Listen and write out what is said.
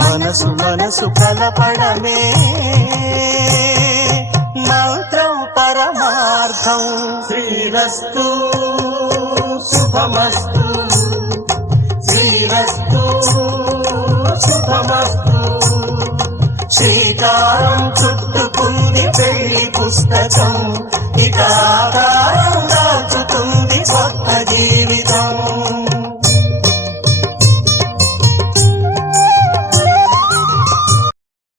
మనసు మనసు కలపడమే మంత్రం పరమార్థం శ్రీరస్తు శుభమస్తు శ్రీరస్తు శుభమస్తు శ్రీకారం చుట్టుకుంది పెళ్లి పుస్తకం ఇక ఆకారం కొత్త జీవితం